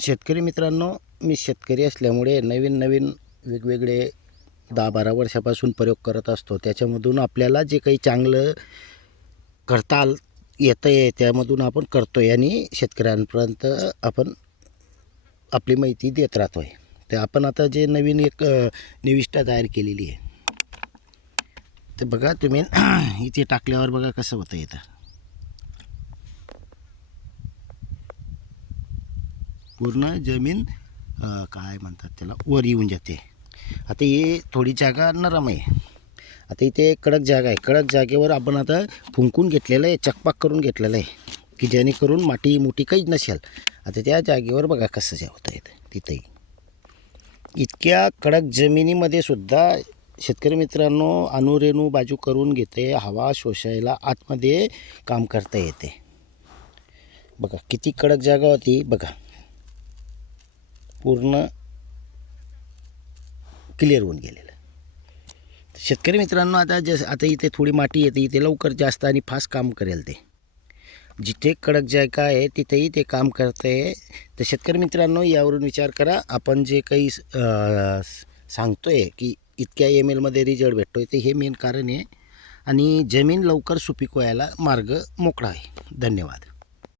शेतकरी मित्रांनो मी शेतकरी असल्यामुळे नवीन नवीन वेगवेगळे दहा बारा वर्षापासून प्रयोग करत असतो. त्याच्यामधून आपल्याला जे काही चांगलं करता येतं आहे त्यामधून आपण करतो आहे आणि शेतकऱ्यांपर्यंत आपण आपली माहिती देत राहतो आहे तर आपण आता जे नवीन एक निविष्ठा तयार केलेली आहे. तर बघा तुम्ही इथे टाकल्यावर बघा कसं होतं इथं. पूर्ण जमीन काय म्हणतात त्याला वर येऊन जाते. आता ही थोडी जागा नरम आहे. आता इथे कडक जागा आहे. कडक जागेवर आपण आता फुंकून घेतलेलं आहे चकपाक करून घेतलेलं आहे की जेणेकरून माटी मोठी काहीच नसेल. आता त्या जागेवर बघा कसं जे होतं इथं तिथंही. इतक्या कडक जमिनीमध्ये सुद्धा शेतकरी मित्रांनो अणुरेणू बाजू करून घेते हवा शोषायला आतमध्ये काम करता येते. बघा किती कडक जागा होती बघा. पूर्ण क्लिअर होऊन गेलेलं. शेतकरी मित्रांनो आता जस आता इथे थोडी माती येते इथे लवकर जास्त आणि फास्ट काम करेल ते. जिथे कडक जागा आहे तिथेही ते काम करते. तर शेतकरी मित्रांनो यावरून विचार करा. आपण जे काही सांगतो आहे की इतक्या एम एलमध्ये रिजल्ट आहे ते हे मेन कारण आहे. आणि जमीन लवकर सुपीक व्हायला मार्ग मोकळा आहे. धन्यवाद.